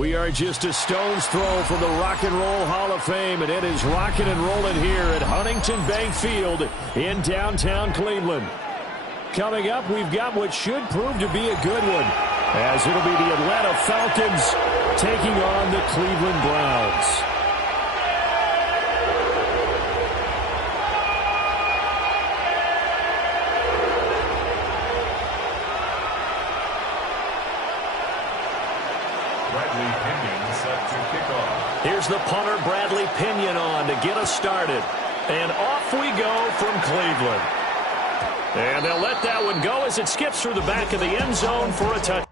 We are just a stone's throw from the Rock and Roll Hall of Fame, and it is rocking and rolling here at Huntington Bank Field in downtown Cleveland. Coming up, we've got what should prove to be a good one, as it'll be the Atlanta Falcons taking on the Cleveland Browns. Here's the punter, Bradley Pinion, on to get us started. And off we go from Cleveland. And they'll let that one go as it skips through the back of the end zone for a touchdown.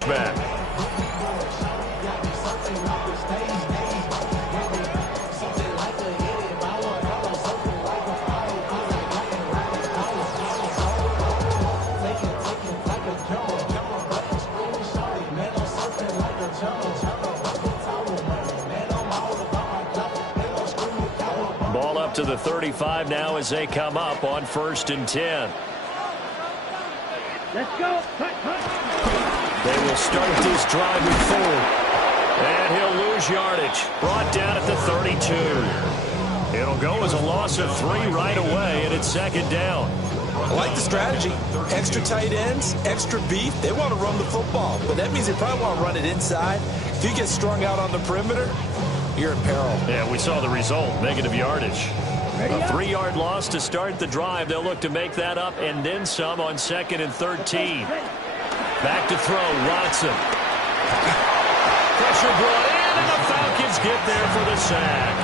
Back. Ball up to the 35 now as they come up on 1st and 10. Let's go. They will start this drive with 4. And he'll lose yardage. Brought down at the 32. It'll go as a loss of 3 right away, and it's 2nd down. I like the strategy. Extra tight ends, extra beef. They want to run the football, but that means they probably want to run it inside. If you get strung out on the perimeter, you're in peril. Yeah, we saw the result, negative yardage. A 3-yard loss to start the drive. They'll look to make that up and then some on 2nd and 13. Back to throw, Watson. Pressure brought in, and the Falcons get there for the sack.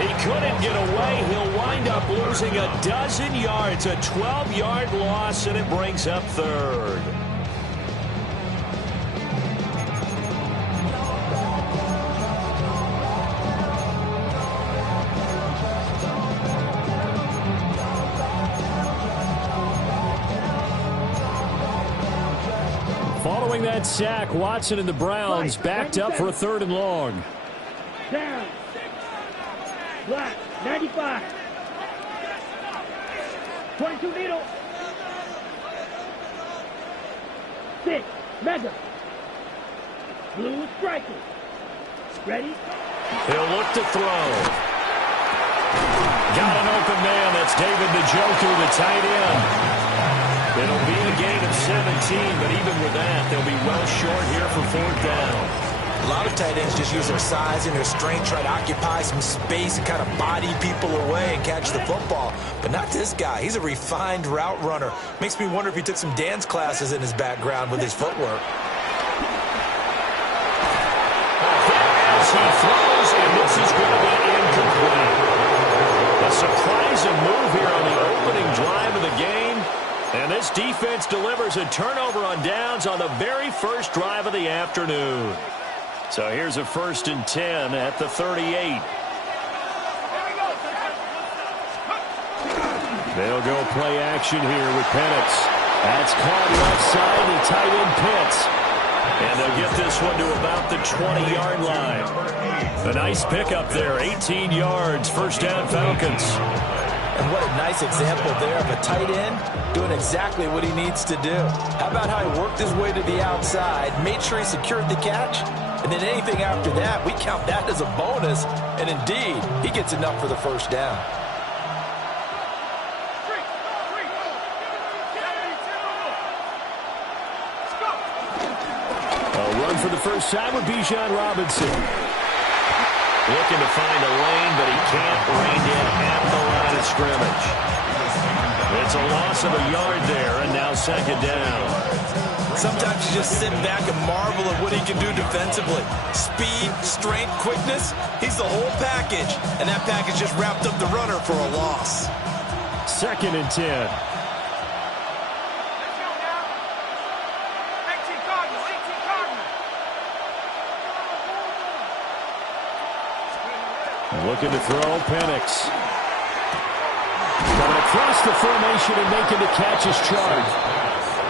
He couldn't get away. He'll wind up losing a dozen yards, a 12-yard loss, and it brings up 3rd. Following that sack, Watson and the Browns backed up for a 3rd and long. Down. Black. 95. 22 needle. 6. Mega. Blue striker. Ready? He'll look to throw. Got an open man. That's David Njoku, the tight end. It'll be a gain of 17, but even with that, they'll be well short here for 4th down. A lot of tight ends just use their size and their strength, try to occupy some space and kind of body people away and catch the football. But not this guy. He's a refined route runner. Makes me wonder if he took some dance classes in his background with his footwork. As he throws, and this is going to be incomplete. A surprising move here on the opening drive of the game. And this defense delivers a turnover on downs on the very first drive of the afternoon. So here's a 1st and 10 at the 38. They'll go play action here with Penix. That's caught left side to tight end Pitts. And they'll get this one to about the 20-yard line. A nice pickup there, 18 yards, 1st down Falcons. And what a nice example there of a tight end doing exactly what he needs to do. How about how he worked his way to the outside, made sure he secured the catch, and then anything after that, we count that as a bonus. And indeed, he gets enough for the 1st down. A run for the first time with Bijan Robinson. Looking to find a lane, but he can't rein in at the line of scrimmage. It's a loss of a yard there, and now 2nd down. Sometimes you just sit back and marvel at what he can do defensively. Speed, strength, quickness, he's the whole package. And that package just wrapped up the runner for a loss. 2nd and 10. Looking to throw, Penix. Coming across the formation and making the catch is charged.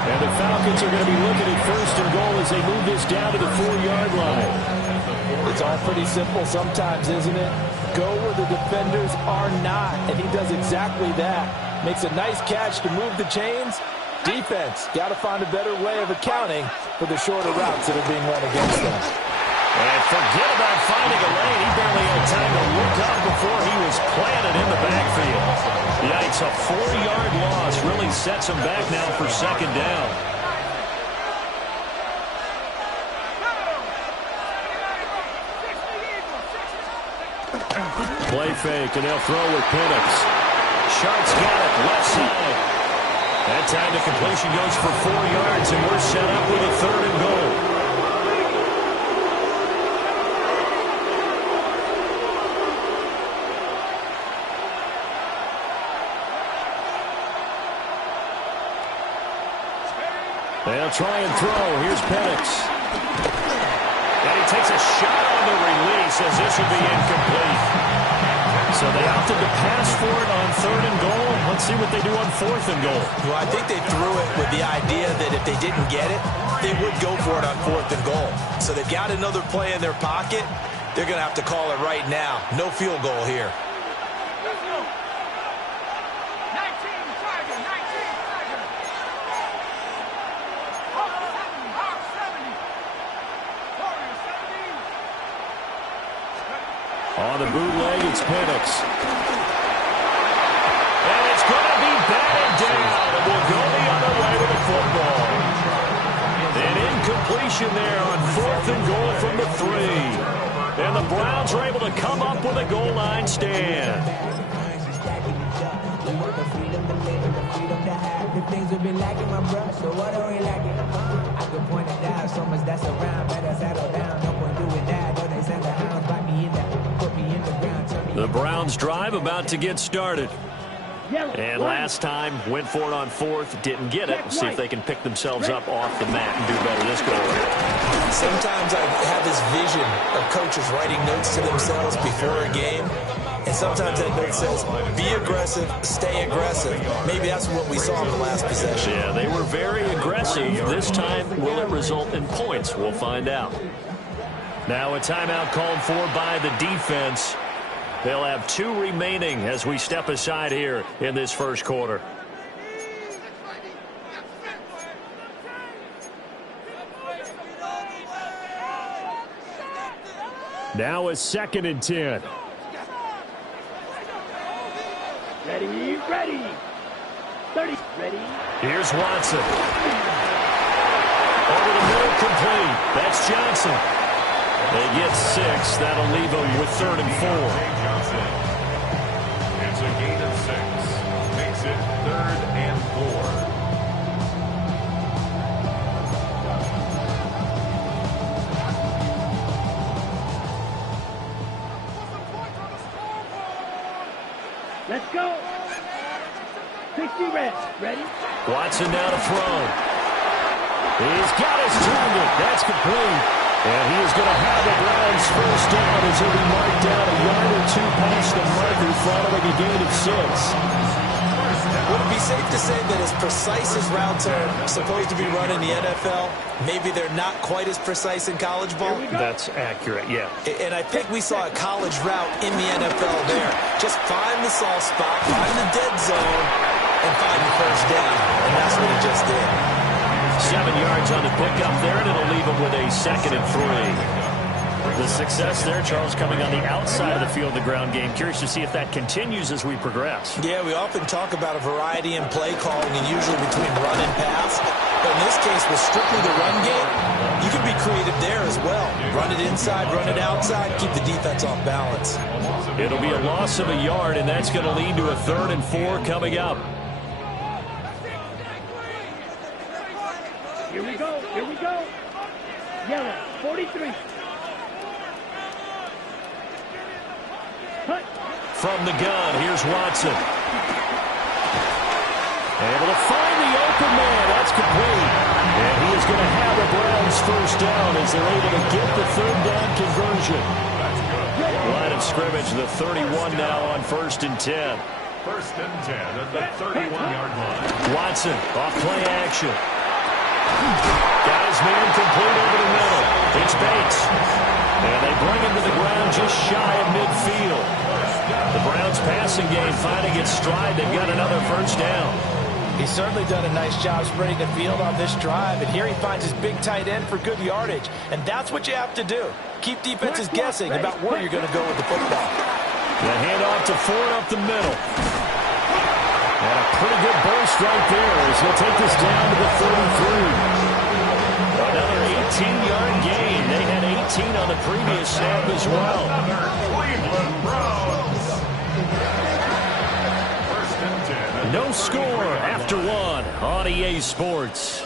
And the Falcons are going to be looking at 1st and goal as they move this down to the 4-yard line. It's all pretty simple sometimes, isn't it? Go where the defenders are not, and he does exactly that. Makes a nice catch to move the chains. Defense, got to find a better way of accounting for the shorter routes that are being run against them. And forget about finding a lane. He barely had time to look up before he was planted in the backfield. Yikes, a 4-yard loss really sets him back now for 2nd down. Play fake, and they'll throw with Penix. Sharp's got it, left side. That time the completion goes for 4 yards, and we're set up with a 3rd and goal. They'll try and throw. Here's Penix. And he takes a shot on the release as this will be incomplete. So they opted to pass for it on 3rd and goal. Let's see what they do on 4th and goal. Well, I think they threw it with the idea that if they didn't get it, they would go for it on 4th and goal. So they've got another play in their pocket. They're going to have to call it right now. No field goal here. On the bootleg, it's Penix. And it's going to be batted down. And we'll go the other way with the football. An incompletion there on 4th and goal from the 3. And the Browns are able to come up with a goal line stand. Things have been lacking my brush, so what are we lacking? I could point it down, so much that's around, better settle down, no point doing that, though they send the hounds, bite me in that, put me in the ground, turn me. The Browns drive about to get started. And last time, went for it on 4th, didn't get it. We'll see if they can pick themselves up off the mat and do better this go around. Sometimes I have this vision of coaches writing notes to themselves before a game. And sometimes that note says, be aggressive, stay aggressive. Maybe that's what we saw in the last possession. Yeah, they were very aggressive. This time, will it result in points? We'll find out. Now a timeout called for by the defense. They'll have 2 remaining as we step aside here in this first quarter. Now a 2nd and 10. Ready, ready. 30, ready. Here's Watson. Over the middle, complete. That's Johnson. They get 6. That'll leave them with 3rd and 4. Johnson. It's a gain of 6. Makes it 3rd and 4. Let's go. 60 red. Ready? Watson now to throw. He's got his target. That's complete. And he is going to have the Browns first down as he'll be marked down a yard or 2 past the marker following a gain of 6. Would it be safe to say that as precise as routes are supposed to be run in the NFL, maybe they're not quite as precise in college ball? That's accurate, yeah. And I think we saw a college route in the NFL there. Just find the soft spot, find the dead zone, and find the first down. And that's what he just did. 7 yards on the pickup there, and it'll leave him with a 2nd and 3. The success there, Charles, coming on the outside of the field, the ground game. Curious to see if that continues as we progress. Yeah, we often talk about a variety in play calling, and usually between run and pass. But in this case, with strictly the run game, you can be creative there as well. Run it inside, run it outside, keep the defense off balance. It'll be a loss of a yard, and that's going to lead to a 3rd and 4 coming up. Here we go. Here we go. Yellow, 43. Cut. From the gun, here's Watson. Able to find the open man. That's complete. And he is going to have the Browns first down as they're able to get the 3rd down conversion. Line of scrimmage, the 31 now on 1st and 10. 1st and 10 at the 31-yard line. Watson off play action. Got his man complete over the middle. It's Bates. And they bring him to the ground just shy of midfield. The Browns passing game finding its stride. They've got another first down. He's certainly done a nice job spreading the field on this drive. And here he finds his big tight end for good yardage. And that's what you have to do. Keep defenses guessing about where you're going to go with the football. The handoff to Ford up the middle. And a pretty good burst right there as he'll take this down to the 33. Another 18-yard gain. They had 18 on the previous snap as well. Cleveland Browns. 1st and 10. No score after 1 on EA Sports.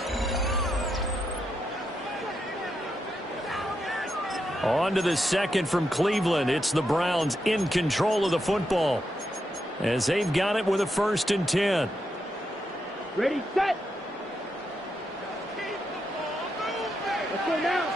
On to the 2nd from Cleveland. It's the Browns in control of the football as they've got it with a 1st and 10. Ready, set. Let's go now.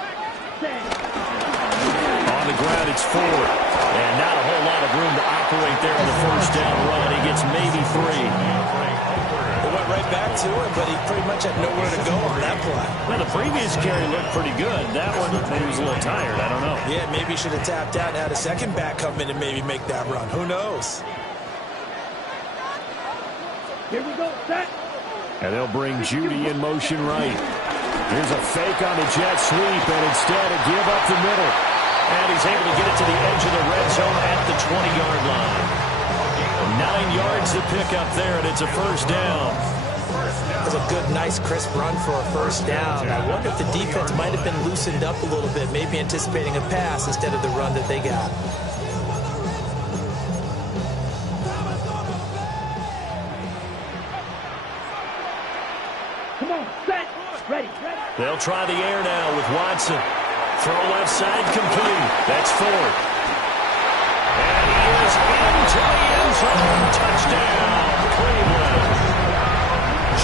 10. On the ground, it's 4. And not a whole lot of room to operate there in the first down run. He gets maybe 3. It went right back to him, but he pretty much had nowhere to go on that play. Well, the previous carry looked pretty good. That one, maybe he was a little tired. I don't know. Yeah, maybe he should have tapped out and had a second back come in and maybe make that run. Who knows? Here we go. Set. And they'll bring Judy in motion right. Here's a fake on the jet sweep, and instead a give up the middle. And he's able to get it to the edge of the red zone at the 20-yard line. 9 yards to pick up there, and it's a first down. It was a good, nice, crisp run for a first down. I wonder if the defense might have been loosened up a little bit, maybe anticipating a pass instead of the run that they got. Come on. Set. Ready. Ready. They'll try the air now with Watson. Throw left side complete. That's Ford. And he is into the end zone. Touchdown, Cleveland.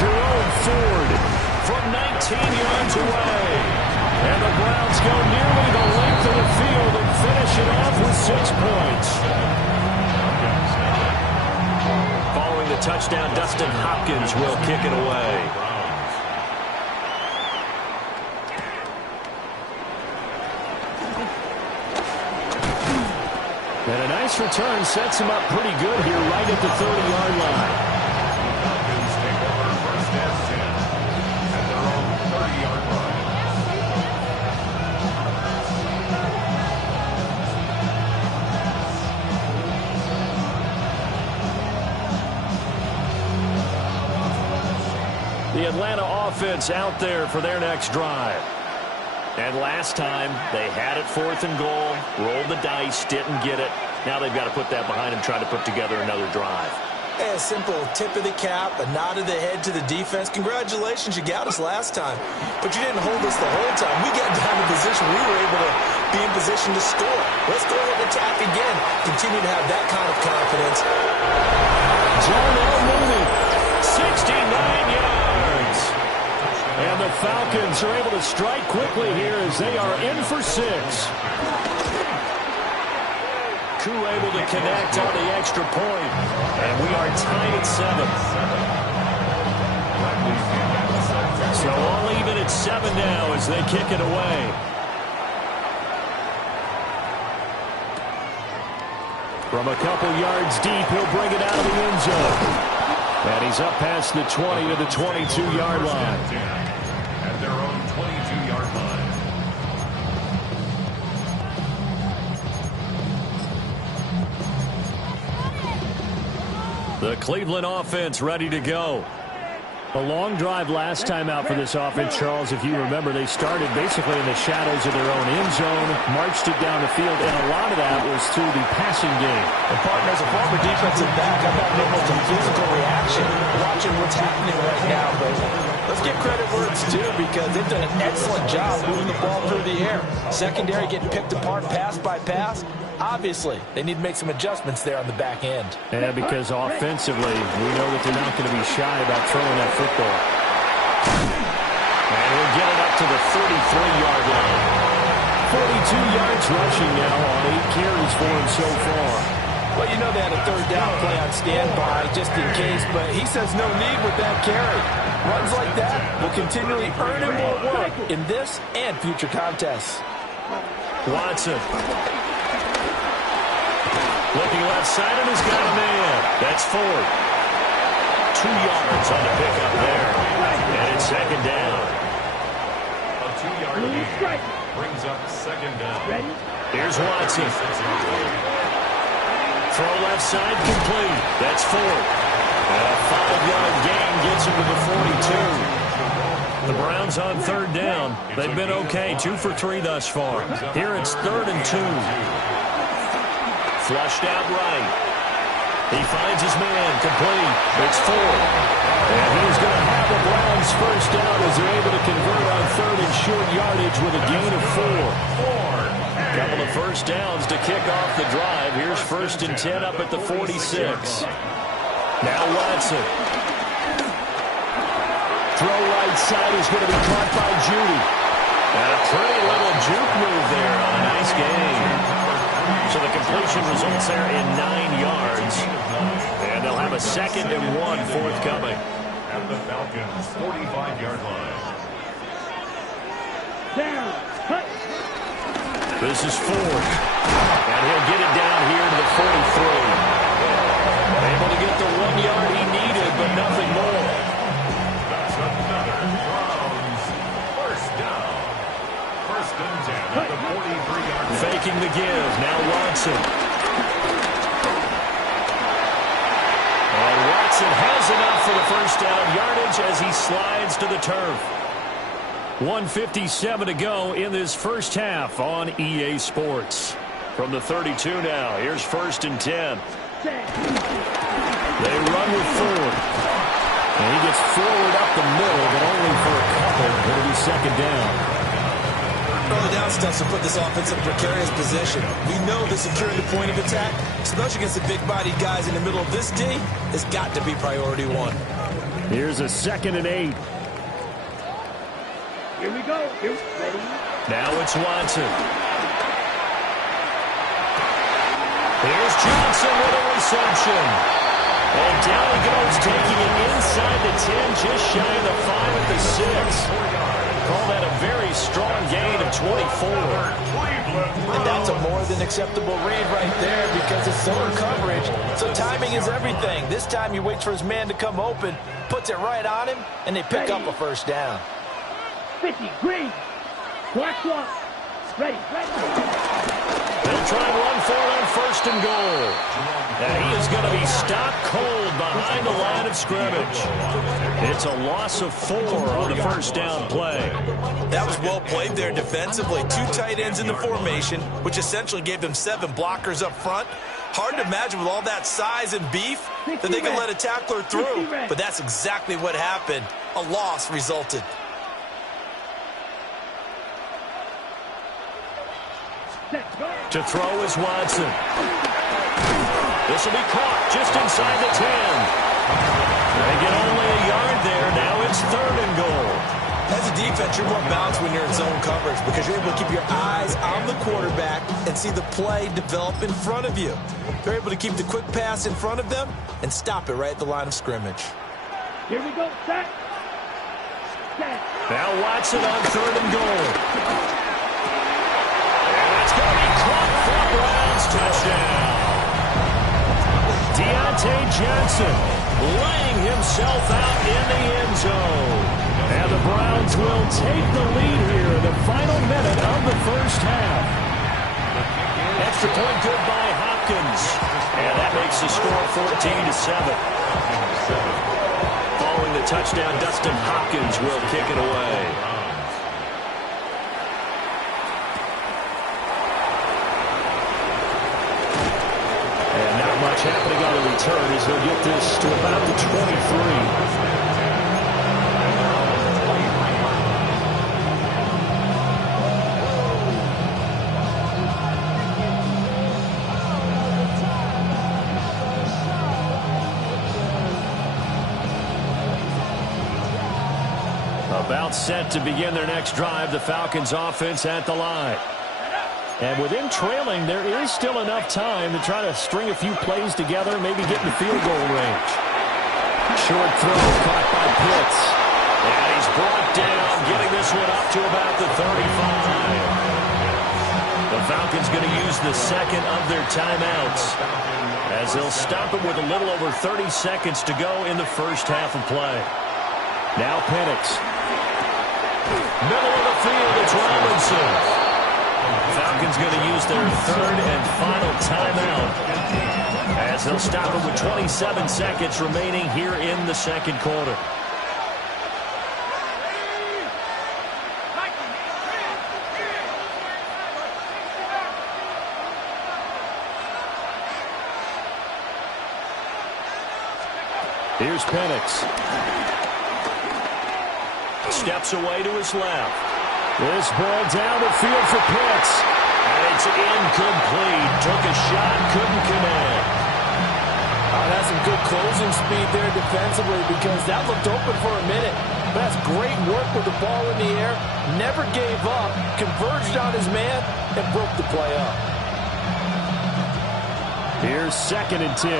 Jerome Ford from 19 yards away. And the Browns go nearly the length of the field and finish it off with 6 points. Following the touchdown, Dustin Hopkins will kick it away. And a nice return sets him up pretty good here right at the 30-yard line. Falcons take over first and 10 at their own 30-yard line. The Atlanta offense out there for their next drive. And last time, they had it 4th and goal, rolled the dice, didn't get it. Now they've got to put that behind them, try to put together another drive. A simple tip of the cap, a nod of the head to the defense. Congratulations, you got us last time. But you didn't hold us the whole time. We got down to position. We were able to be in position to score. Let's go ahead and attack again. Continue to have that kind of confidence. Darnell Mooney, 69 yards. And the Falcons are able to strike quickly here as they are in for 6. Koo able to connect on the extra point. And we are tied at 7. So all even at 7 now as they kick it away. From a couple yards deep, he'll bring it out of the end zone. And he's up past the 20 to the 22-yard line. At their own 22-yard line. The Cleveland offense ready to go. A long drive last time out for this offense, Charles. If you remember, they started basically in the shadows of their own end zone, marched it down the field, and a lot of that was through the passing game. And partner, as a former defensive back, I've had almost a physical reaction watching what's happening right now. But let's give credit where it's due because they've done an excellent job moving the ball through the air. Secondary getting picked apart pass by pass. Obviously, they need to make some adjustments there on the back end. And because offensively, we know that they're not going to be shy about throwing that football. And we'll get it up to the 33-yard line. 42 yards rushing now on 8 carries for him so far. Well, you know they had a third down play on standby just in case, but he says no need with that carry. Runs like that will continually earn him more work in this and future contests. Watson. Looking left side, and he's got a man. That's Ford. 2 yards on the pickup there. And it's second down. A 2-yard gain brings up second down. Here's Watson. Throw left side complete. That's Ford. And a 5-yard gain gets him to the 42. The Browns on third down. They've been okay. 2 for 3 thus far. Here it's 3rd and 2. Flushed out right. He finds his man complete. It's Ford. And he's going to have the Browns first down as they're able to convert on 3rd and short yardage with a gain of 4. Couple of first downs to kick off the drive. Here's 1st and 10 up at the 46. Now Watson. Throw right side is going to be caught by Judy. And a pretty little juke move there on a nice gain. So the completion results there in 9 yards. And they'll have a 2nd and 1 forthcoming. At the Falcons' 45-yard line. Down. Cut. This is 4th. And he'll get it down here to the 43. Able to get the 1 yard he needed, but nothing more. That's another Browns first down. 1st and 10 at the 43-yard line. Faking the give. Now Watson. And Watson has enough for the first down yardage as he slides to the turf. 1:57 to go in this first half on EA Sports. From the 32 now, here's 1st and 10. They run with Ford. And he gets forward up the middle, but only for a couple. It'll be 2nd down. Early down stuff to put this offense in a precarious position. We know that securing the point of attack, especially against the big-bodied guys in the middle of this D, has got to be priority 1. Here's a 2nd and 8. Here we go. Here, ready. Now it's Watson. Here's Johnson with a reception. And down he goes, taking it inside the 10, just shy of the 5 at the 6. Call that a very strong gain of 24. And that's a more than acceptable read right there because it's zone coverage. So timing is everything. This time he waits for his man to come open, puts it right on him, and they pick up a first down. 50, green. Black one. Ready, ready. They'll try and run for it on 1st and goal. And he is going to be stopped cold behind the line of scrimmage. It's a loss of 4 on the first down play. That was well played there defensively. 2 tight ends in the formation, which essentially gave them 7 blockers up front. Hard to imagine with all that size and beef that they could let a tackler through. But that's exactly what happened. A loss resulted. To throw is Watson. This will be caught just inside the 10. They get only a yard there. Now it's 3rd and goal. As a defense, you're more balanced when you're in zone coverage because you're able to keep your eyes on the quarterback and see the play develop in front of you. They're able to keep the quick pass in front of them and stop it right at the line of scrimmage. Here we go. Set. Set. Now Watson on 3rd and goal. And it's going to be caught for a Browns touchdown. Deontay Johnson laying himself out in the end zone. And the Browns will take the lead here in the final minute of the first half. Extra point good by Hopkins. And that makes the score 14-7. Following the touchdown, Dustin Hopkins will kick it away. Much happening on the return as he'll get this to about the 23. About set to begin their next drive, the Falcons offense at the line. And with him trailing, there is still enough time to try to string a few plays together, maybe get in the field goal range. Short throw caught by Pitts. And he's brought down, getting this one up to about the 35. The Falcons going to use the 2nd of their timeouts as they'll stop it with a little over 30 seconds to go in the first half of play. Now Penix. Middle of the field, it's Robinson. Falcons going to use their 3rd and final timeout as they'll stop it with 27 seconds remaining here in the 2nd quarter. Here's Penix. Steps away to his left. This ball down the field for Pitts. And it's incomplete. Took a shot, couldn't connect. That's some good closing speed there defensively because that looked open for a minute. But that's great work with the ball in the air. Never gave up, converged on his man, and broke the play up. Here's 2nd and 10.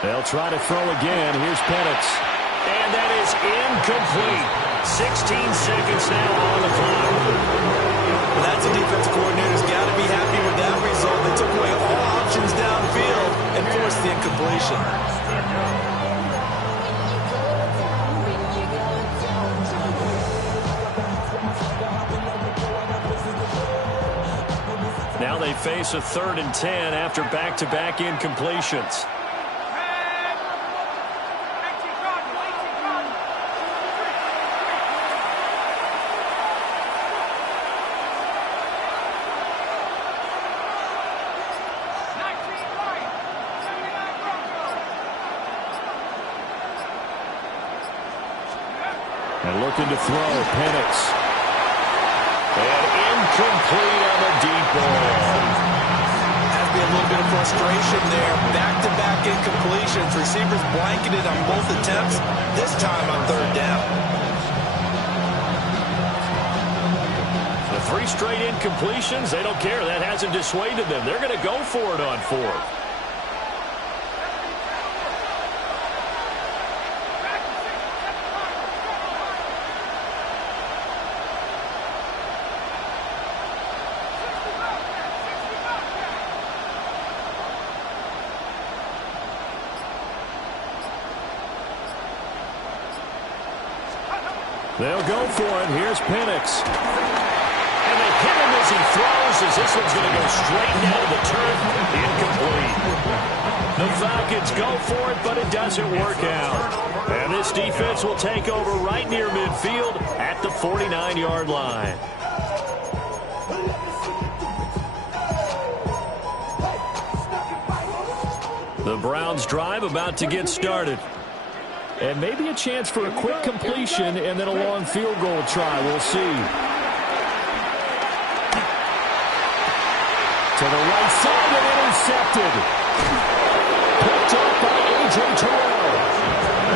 They'll try to throw again. Here's Penix. And that is incomplete. 16 seconds now on the clock. Well, that's a defense coordinator's got to be happy with that result. They took away all options downfield and forced the incompletion. Now they face a 3rd and 10 after back-to-back incompletions. And looking to throw, Penix. And incomplete on the deep ball. Has been a little bit of frustration there. Back-to-back incompletions. Receivers blanketed on both attempts, this time on 3rd down. The 3 straight incompletions, they don't care. That hasn't dissuaded them. They're going to go for it on 4th. They'll go for it. Here's Penix. And they hit him as he throws, as this one's going to go straight down to the turf. Incomplete. The Falcons go for it, but it doesn't work out. And this defense will take over right near midfield at the 49-yard line. The Browns' drive about to get started. And maybe a chance for a quick completion and then a long field goal try. We'll see. To the right side and intercepted. Picked up by A.J. Terrell.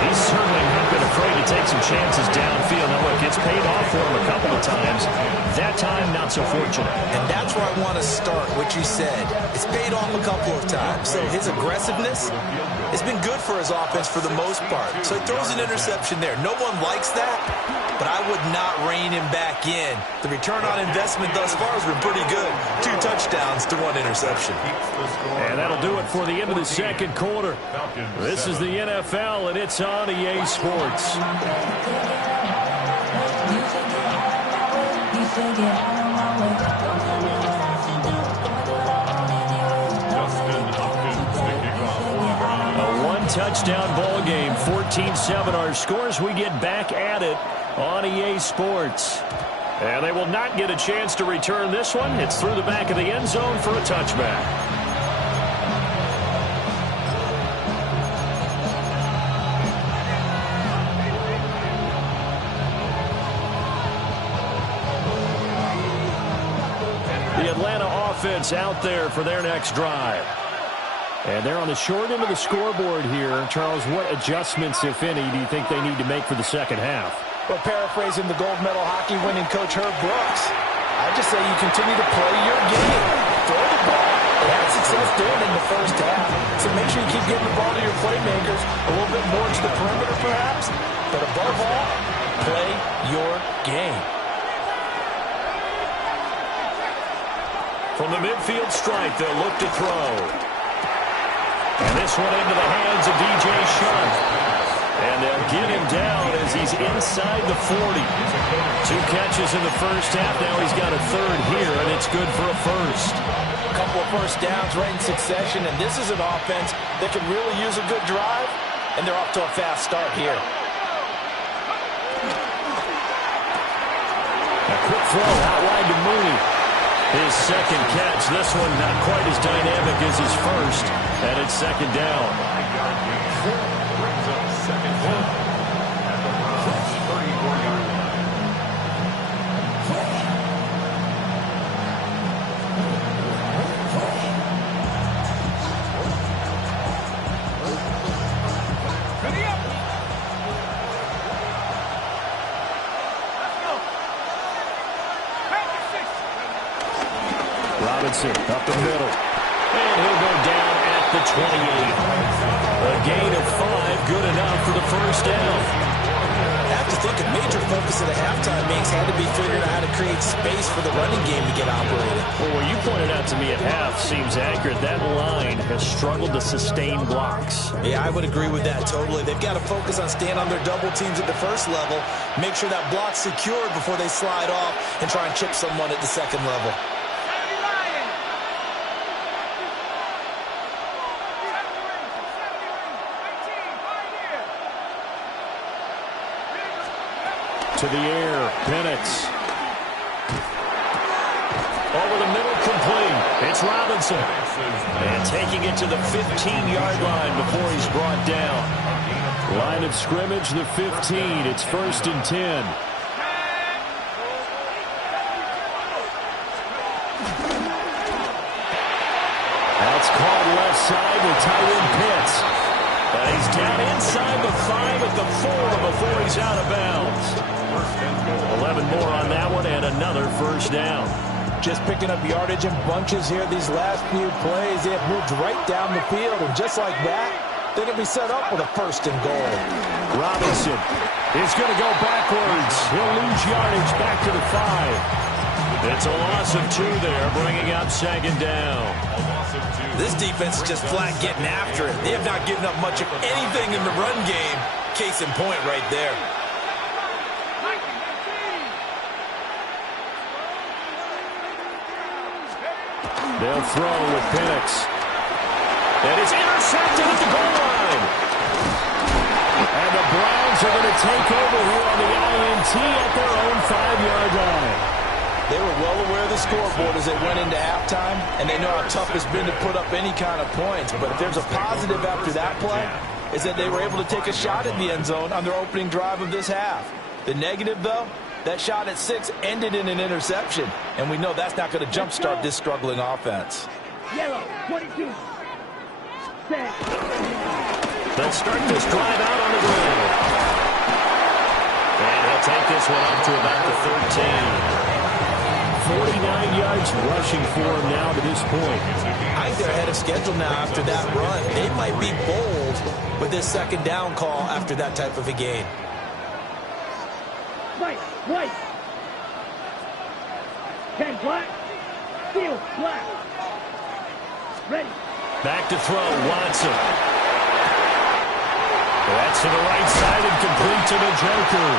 He's certainly not been afraid to take some chances downfield. Now, look, it's paid off for him a couple of times. That time, not so fortunate. And that's where I want to start, what you said. It's paid off a couple of times. So his aggressiveness has been good for his offense for the most part. So he throws an interception there. No one likes that, but I would not rein him back in. The return on investment thus far has been pretty good. 2 touchdowns to 1 interception. And that'll do it for the end of the second quarter. This is the NFL, and it's on EA Sports. A 1-touchdown ball game, 14-7 our scores. We get back at it on EA Sports. And they will not get a chance to return this one. It's through the back of the end zone for a touchback. The Atlanta offense out there for their next drive. And they're on the short end of the scoreboard here. Charles, what adjustments, if any, do you think they need to make for the second half? Well, paraphrasing the gold medal hockey winning coach Herb Brooks, I just say you continue to play your game. Throw the ball. They had success doing it in the first half. So make sure you keep getting the ball to your playmakers, a little bit more to the perimeter perhaps. But above all, play your game. From the midfield stripe, they'll look to throw. And this one into the hands of D.J. Shunt. And they'll get him down as he's inside the 40. 2 catches in the first half. Now he's got a 3rd here, and it's good for a first. A couple of first downs right in succession, and this is an offense that can really use a good drive, and they're off to a fast start here. A quick throw out wide to Mooney. His second catch. This one not quite as dynamic as his first, and it's 2nd down. Robinson up the middle. And he'll go down at the 28. A gain of 5, good enough for the first down. I have to think a major focus of the halftime makes had to be figuring out how to create space for the running game to get operated. Well, what you pointed out to me at half seems accurate. That line has struggled to sustain blocks. Yeah, I would agree with that totally. They've got to focus on staying on their double teams at the first level, make sure that block's secured before they slide off and try and chip someone at the second level. To the air, Penix. Over the middle, complete. It's Robinson. And taking it to the 15-yard line before he's brought down. Line of scrimmage, the 15. It's 1st and 10. That's caught left side with tight end Pitts. And he's down inside the 5 at the 4 before he's out of bounds. 11 more on that one and another first down. Just picking up yardage in bunches here these last few plays. They have moved right down the field, and just like that, they're going to be set up with a 1st and goal. Robinson is going to go backwards. He'll lose yardage back to the 5. It's a loss of 2 there, bringing up 2nd down. This defense is just flat getting after it. They have not given up much of anything in the run game. Case in point right there. They'll throw with Penix. And it's intercepted at the goal line. And the Browns are going to take over here on the INT at their own 5-yard line. They were well aware of the scoreboard as they went into halftime, and they know how tough it's been to put up any kind of points. But if there's a positive after that play, is that they were able to take a shot at the end zone on their opening drive of this half. The negative, though, that shot at 6 ended in an interception, and we know that's not going to jumpstart this struggling offense. Yellow, 22. Set. They'll start this drive out on the ground. And he'll take this one up to about the 13. 49 yards rushing for him now to this point. I think they're ahead of schedule now after that run. They might be bold with this 2nd down call after that type of a game. White. 10 black. Field black. Ready. Back to throw, Watson. That's to the right side and complete to the Joker.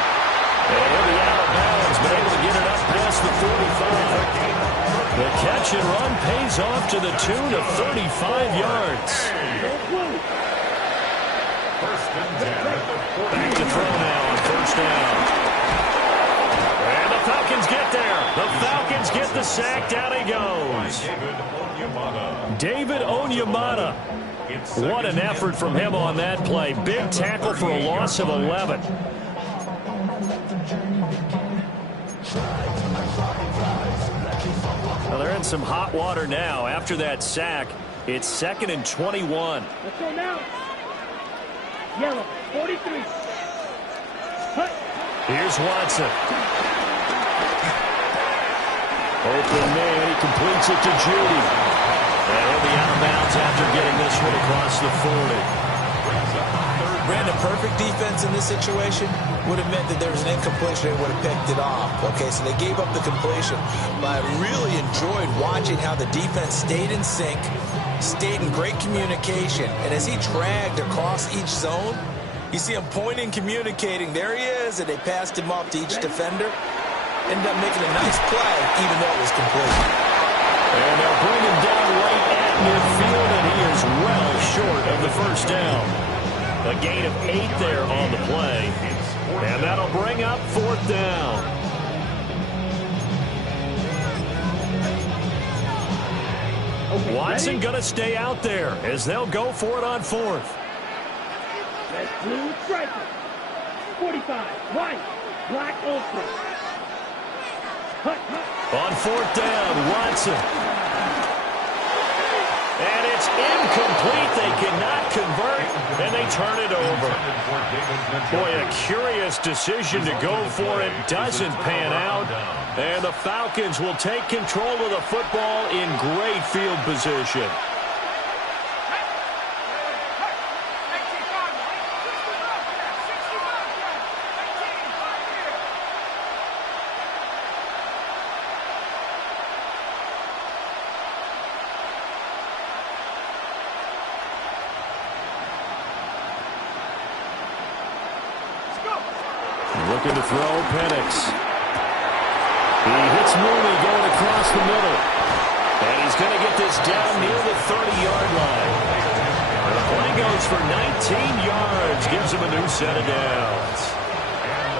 And he'll be out of bounds, but able to get it up past the 45. The catch and run pays off to the tune of 35 yards. Back to throw now on 1st down. And the Falcons get there. The Falcons get the sack. Down he goes. David Onyemata. What an effort from him on that play. Big tackle for a loss of 11. Well, they're in some hot water now. After that sack, it's 2nd and 21. Let's go now. Yellow, 43. Hut. Here's Watson. Open man, he completes it to Judy. And he'll be out of bounds after getting this one across the 40. Brandon, perfect defense in this situation would have meant that there was an incompletion and would have picked it off. Okay, so they gave up the completion. But I really enjoyed watching how the defense stayed in sync, stayed in great communication, and as he dragged across each zone, you see him pointing, communicating. There he is, and they passed him off to each defender. Ended up making a nice play, even though it was complete. And they'll bring him down right at midfield, and he is well short of the 1st down. A gain of 8 there on the play. And that'll bring up 4th down. Okay, Watson going to stay out there as they'll go for it on 4th. Red, blue, striker. 45. White. Black, ultra. Hut. On 4th down, Watson. And it's incomplete. They cannot convert. and they turn it over. Boy, a curious decision to go for it. Doesn't pan out. And the Falcons will take control of the football in great field position. Looking to throw, Penix. He hits Mooney going across the middle. And he's going to get this down near the 30-yard line. The play goes for 19 yards. Gives him a new set of downs.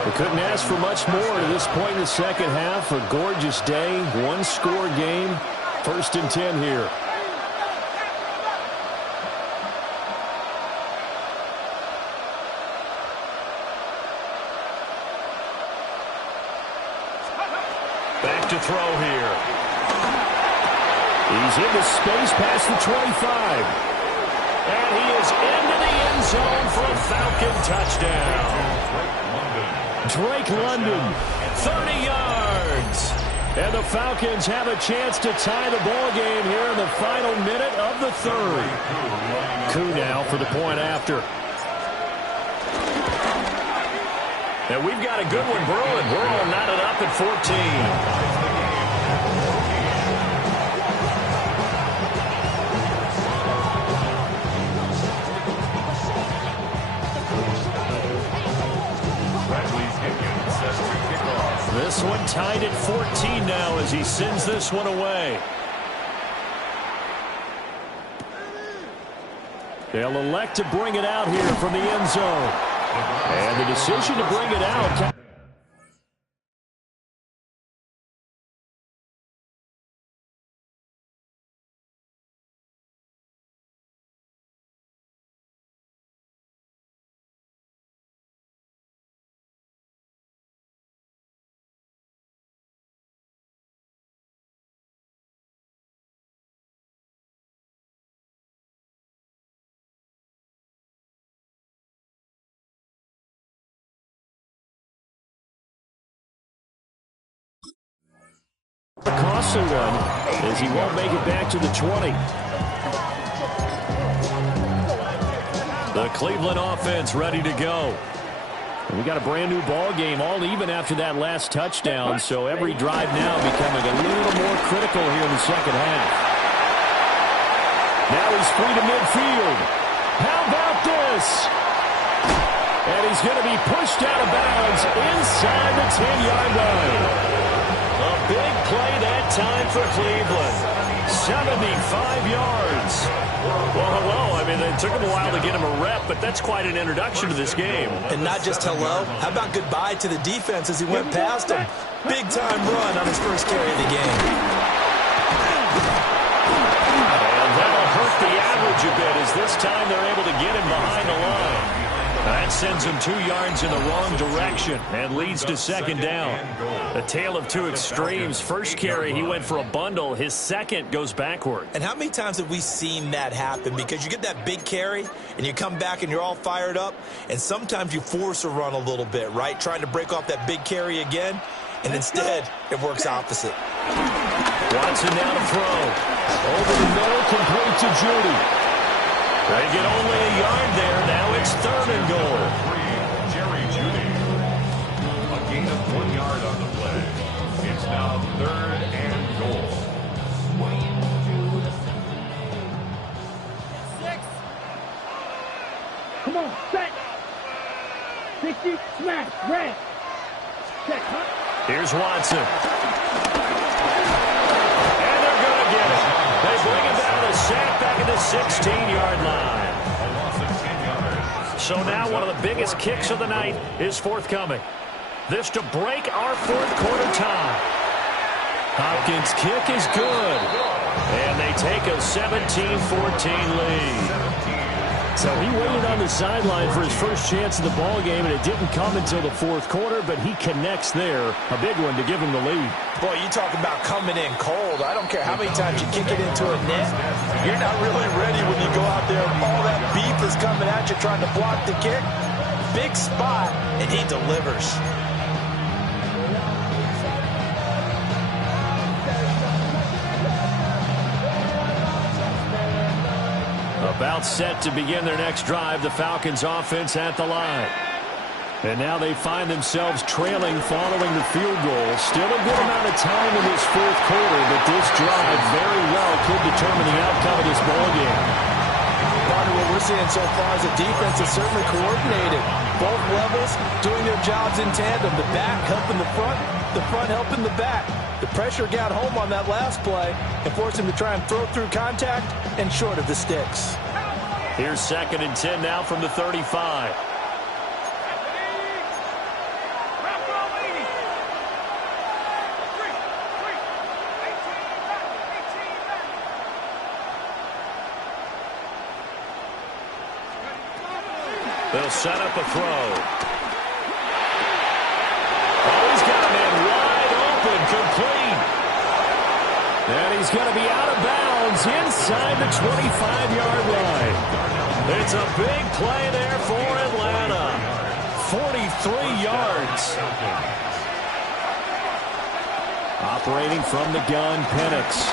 We couldn't ask for much more to this point in the second half. A gorgeous day, one-score game. 1st and 10 here. Back to throw here. He's into space past the 25. And he is into the end zone for a Falcon touchdown. Drake London, 30 yards. And the Falcons have a chance to tie the ball game here in the final minute of the third. Koo now for the point after. And we've got a good one brewing. We're all knotted up at 14. This one tied at 14 now as he sends this one away. They'll elect to bring it out here from the end zone. And the decision to bring it out. A costly one as he won't make it back to the 20. The Cleveland offense ready to go. And we got a brand new ball game, all even after that last touchdown. So every drive now becoming a little more critical here in the second half. Now he's free to midfield. How about this? And he's going to be pushed out of bounds inside the 10-yard line. A big play that time for Cleveland. 75 yards. Well, hello. I mean, it took him a while to get him a rep, but that's quite an introduction to this game. And not just hello. How about goodbye to the defense as he went past him? Big-time run on his first carry of the game. And that'll hurt the average a bit as this time they're able to get him behind the line. That sends him 2 yards in the wrong direction and leads to second down. A tale of two extremes. First carry, he went for a bundle. His second goes backward. And how many times have we seen that happen? Because you get that big carry, and you come back and you're all fired up, and sometimes you force a run a little bit, right? Trying to break off that big carry again, and instead it works opposite. Watson now to throw. Over the middle, complete to Judy. They get only a yard there. Now it's 3rd and goal. Jerry Judy. A gain of 1 yard on the play. It's now 3rd and goal. 6. Come on, set. 60, smash, red. Check, huh? Here's Watson. And they're going to get it. They bring it down to sack back at the 16-yard line. So now one of the biggest kicks of the night is forthcoming. This to break our fourth quarter tie. Hopkins' kick is good. And they take a 17-14 lead. So he waited on the sideline for his first chance in the ball game, and it didn't come until the fourth quarter, but he connects there. A big one to give him the lead. Boy, you talk about coming in cold. I don't care how many times you kick it into a net. You're not really ready when you go out there and all that beef is coming at you trying to block the kick. Big spot, and he delivers. About set to begin their next drive, the Falcons offense at the line. And now they find themselves trailing following the field goal. Still a good amount of time in this fourth quarter, but this drive very well could determine the outcome of this ball game. What we're seeing so far is the defense is certainly coordinated. Both levels doing their jobs in tandem. The back helping the front helping the back. The pressure got home on that last play and forced him to try and throw through contact and short of the sticks. Here's 2nd and 10 now from the 35. They'll set up a throw. Oh, he's got a man wide open, complete. And he's going to be out of bounds inside the 25-yard line. It's a big play there for Atlanta. 43 yards. Operating from the gun, Penix.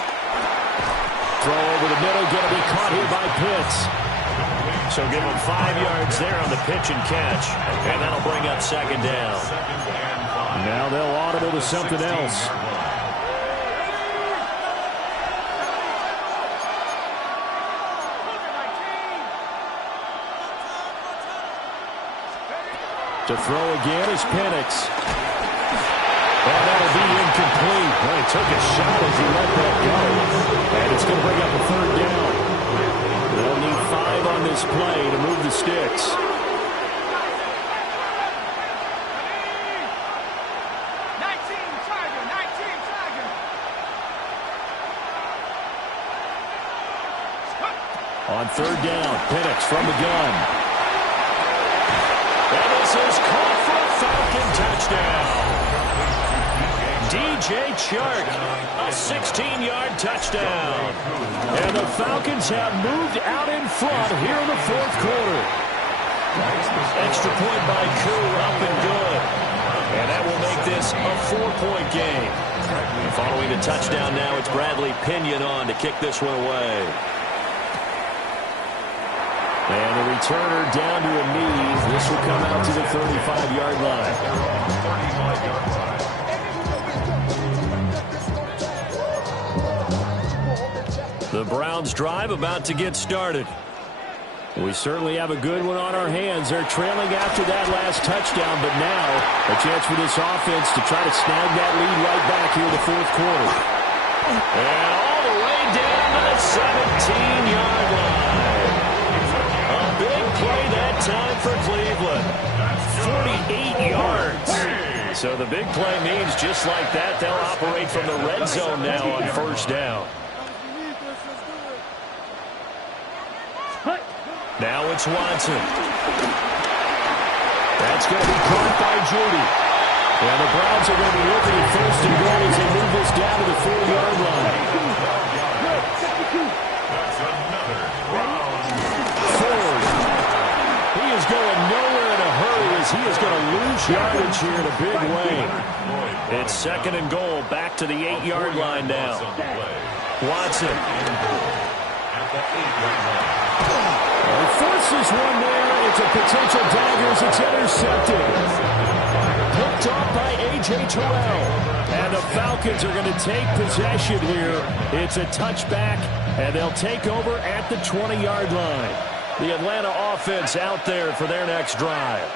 Throw over the middle, going to be caught here by Pitts. So give him 5 yards there on the pitch and catch. And that'll bring up 2nd down. Now they'll audible to something else. To throw again is Penix. And that'll be incomplete. Well, he took a shot as he let that go. And it's going to bring up a 3rd down. They'll need 5 on this play to move the sticks. On 3rd down, Penix from the gun. And this is caught for a Falcon touchdown. DJ Chark, a 16-yard touchdown. And the Falcons have moved out in front here in the fourth quarter. Extra point by Koo, up and good. And that will make this a 4-point game. Following the touchdown now, it's Bradley Pinion on to kick this one away. And the returner down to a knee. This will come out to the 35-yard line. The Browns drive about to get started. We certainly have a good one on our hands. They're trailing after that last touchdown, but now a chance for this offense to try to snag that lead right back here in the fourth quarter. And all the way down to the 17-yard line. A big play that time for Cleveland. 48 yards. So the big play means just like that, they'll operate from the red zone now on 1st down. Now it's Watson. That's going to be caught by Judy. And the Browns are going to be looking at 1st and goal as they move this down to the 4-yard line. Ford. He is going nowhere in a hurry as he is going to lose yardage here in a big way. It's 2nd and goal, back to the 8-yard line now. Watson. He forces one there. It's a potential dagger as it's intercepted. Picked off by A.J. Terrell. And the Falcons are going to take possession here. It's a touchback, and they'll take over at the 20-yard line. The Atlanta offense out there for their next drive.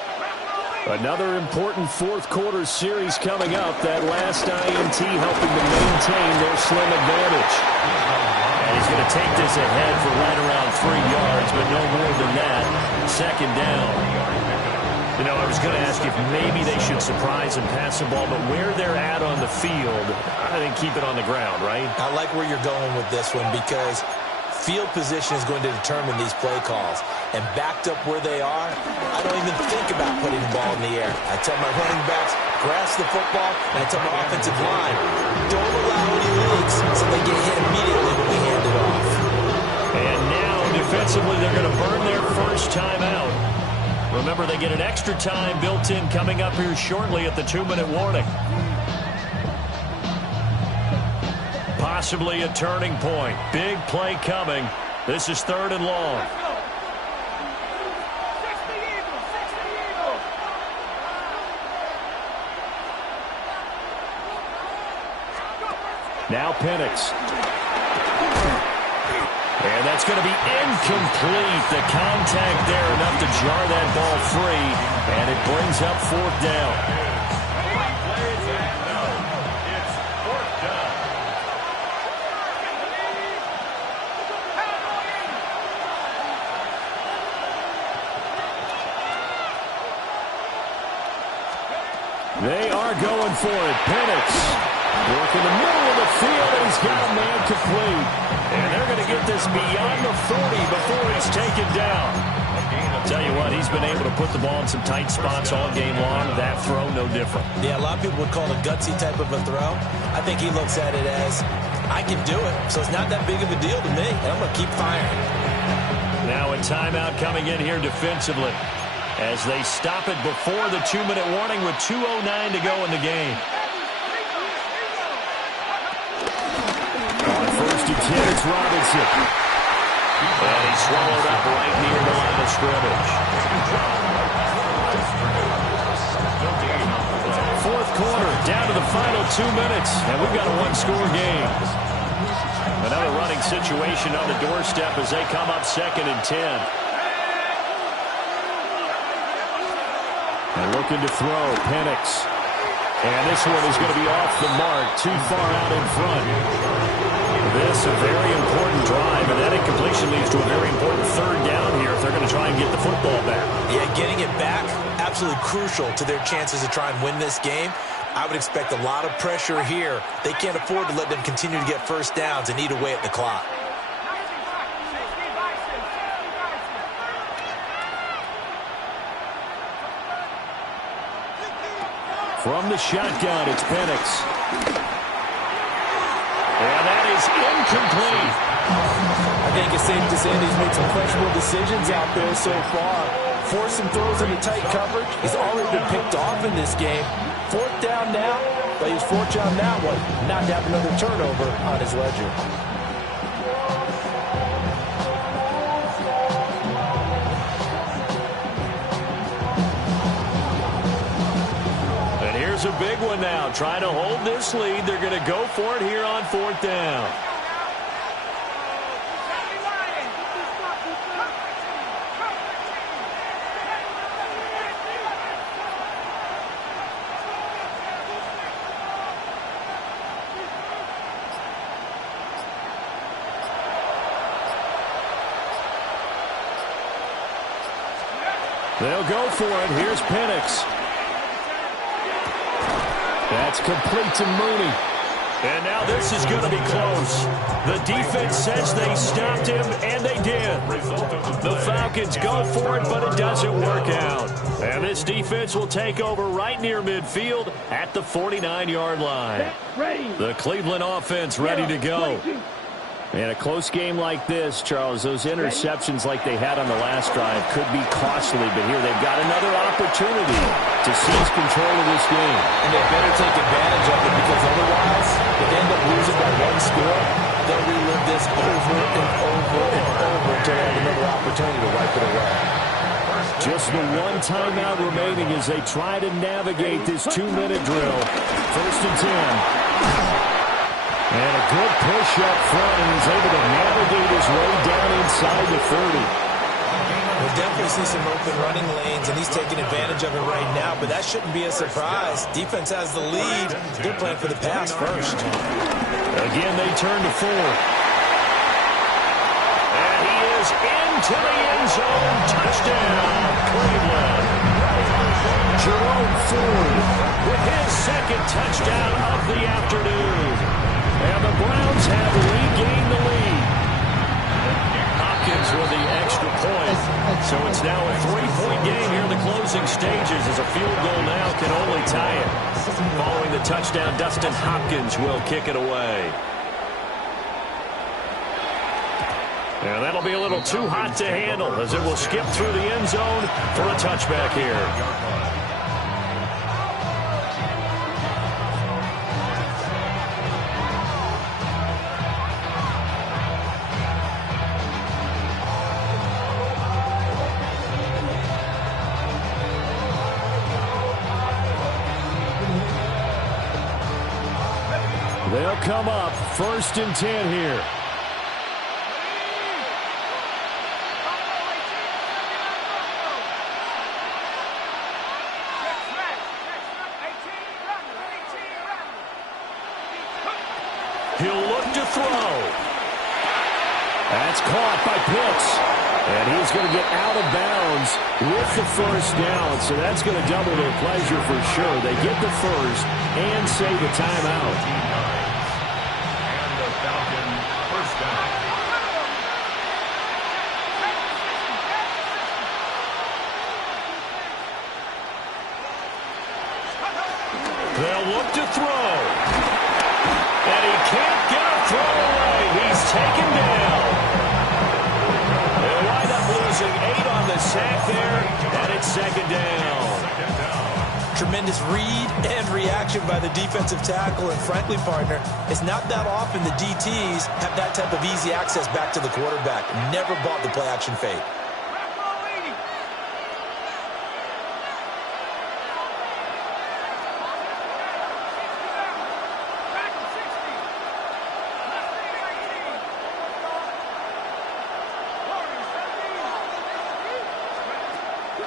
Another important fourth quarter series coming up. That last INT helping to maintain their slim advantage. And he's going to take this ahead for right around 3 yards, but no more than that. 2nd down. You know, I was going to ask if maybe they should surprise and pass the ball, but where they're at on the field, I think keep it on the ground, right? I like where you're going with this one because field position is going to determine these play calls. And backed up where they are, I don't even think about putting the ball in the air. I tell my running backs, grasp the football, and I tell my offensive line, don't allow any leaks so they get hit immediately when we hand it off. And now, defensively, they're going to burn their first time out. Remember, they get an extra time built in coming up here shortly at the 2-minute warning. Possibly a turning point. Big play coming. This is 3rd and long. Now Penix. And that's going to be incomplete. The contact there enough to jar that ball free. And it brings up 4th down. It's 4th down. They are going for it. Penix. Working the middle of the field, and he's got a man complete. And they're going to get this beyond the 40 before he's taken down. I'll tell you what, he's been able to put the ball in some tight spots all game long. That throw, no different. Yeah, a lot of people would call it a gutsy type of a throw. I think he looks at it as, I can do it, so it's not that big of a deal to me, and I'm going to keep firing. Now a timeout coming in here defensively as they stop it before the 2-minute warning with 2:09 to go in the game. To 10, it's Robinson. And he's swallowed up right near the line of scrimmage. 4th quarter, down to the final 2 minutes, and we've got a 1-score game. Another running situation on the doorstep as they come up 2nd and 10. And looking to throw, Penix. And this one is going to be off the mark, too far out in front. This a very important drive, and that incompletion leads to a very important 3rd down here if they're going to try and get the football back. Yeah, getting it back, absolutely crucial to their chances to try and win this game. I would expect a lot of pressure here. They can't afford to let them continue to get first downs and eat away at the clock. From the shotgun, it's Penix. And that is incomplete. I think it's safe to say that he's made some questionable decisions out there so far. Forced some throws into tight coverage. He's already been picked off in this game. 4th down now, but he was fortunate on that one not to have another turnover on his ledger. A big one now. Trying to hold this lead. They're going to go for it here on 4th down. They'll go for it. Here's Penix. That's complete to Mooney. And now this is going to be close. The defense says they stopped him, and they did. The Falcons go for it, but it doesn't work out. And this defense will take over right near midfield at the 49-yard line. The Cleveland offense ready to go. And a close game like this, Charles, those interceptions like they had on the last drive could be costly, but here they've got another opportunity to seize control of this game. And they better take advantage of it, because otherwise, if they end up losing by 1 score, they'll relive this over and over and over until they have another opportunity to wipe it away. Just the 1 timeout remaining as they try to navigate this 2-minute drill. 1st and 10. And a good push up front, and he's able to navigate his way down inside the 30. We'll definitely see some open running lanes, and he's taking advantage of it right now, but that shouldn't be a surprise. Defense has the lead. They're playing for the pass first. Again, they turn to 4. And he is into the end zone. Touchdown, Cleveland. Jerome Ford with his 2nd touchdown of the afternoon. And the Browns have regained the lead. So it's now a 3-point game here in the closing stages as a field goal now can only tie it. Following the touchdown, Dustin Hopkins will kick it away. And that'll be a little too hot to handle as it will skip through the end zone for a touchback here. They'll come up 1st and 10 here. He'll look to throw. That's caught by Pitts. And he's going to get out of bounds with the 1st down. So that's going to double their pleasure for sure. They get the 1st and save a timeout. They'll look to throw. And he can't get a throw away. He's taken down. They'll wind up losing 8 on the sack there, and it's 2nd down. Tremendous read and reaction by the defensive tackle. And frankly, partner, it's not that often the DTs have that type of easy access back to the quarterback. Never bought the play-action fake.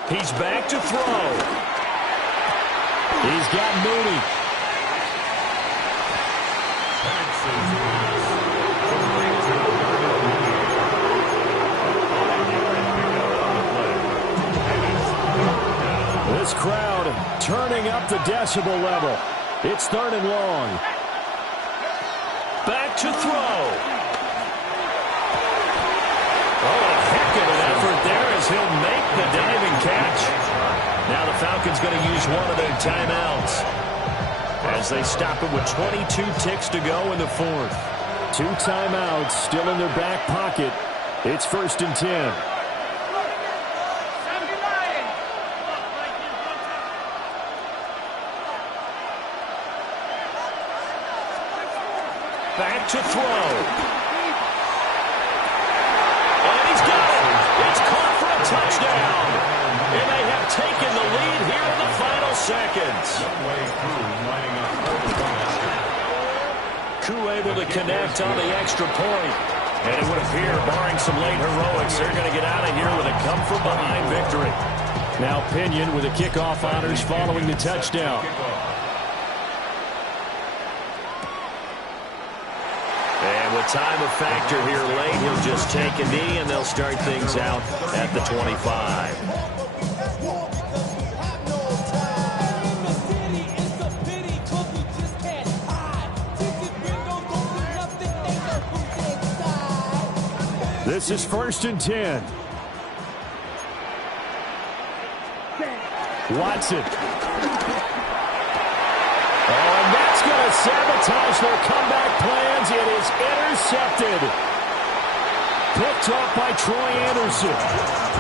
He's back to throw. He's got Mooney. This crowd turning up the decibel level. It's 3rd and long. Back to throw. Oh, a heck of an effort there as he'll make the diving catch. Now the Falcons going to use one of their timeouts as they stop it with 22 ticks to go in the 4th. 2 timeouts still in their back pocket. It's 1st and 10. Back to throw. And he's got it. It's caught for a touchdown. And they have taken the lead here in the final seconds. Koo able to connect on the extra point. And it would appear, barring some late heroics, they're going to get out of here with a come-from-behind victory. Now Pinion with the kickoff honors following the touchdown. And with time of factor here late, he'll just take a knee, and they'll start things out at the 25. This is 1st and 10. Watson. Oh, and that's going to sabotage their comeback plans. It is intercepted. Picked off by Troy Anderson.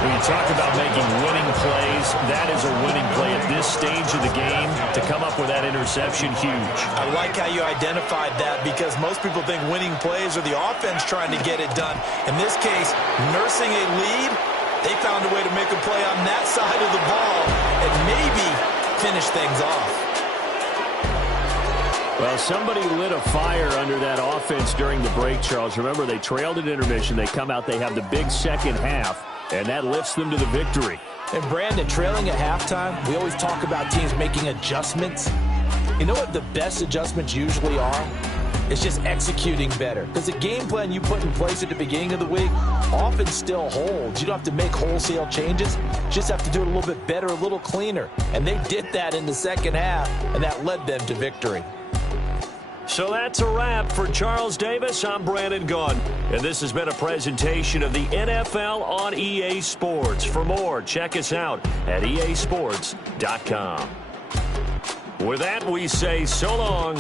When you talk about making winning plays, that is a winning play at this stage of the game. To come up with that interception, huge. I like how you identified that because most people think winning plays are the offense trying to get it done. In this case, nursing a lead, they found a way to make a play on that side of the ball and maybe finish things off. Well, somebody lit a fire under that offense during the break, Charles. Remember, they trailed at intermission. They come out, they have the big second half, and that lifts them to the victory. And, Brandon, trailing at halftime, we always talk about teams making adjustments. You know what the best adjustments usually are? It's just executing better. Because the game plan you put in place at the beginning of the week often still holds. You don't have to make wholesale changes. You just have to do it a little bit better, a little cleaner. And they did that in the second half, and that led them to victory. So that's a wrap. For Charles Davis, I'm Brandon Gaudin. And this has been a presentation of the NFL on EA Sports. For more, check us out at easports.com. With that, we say so long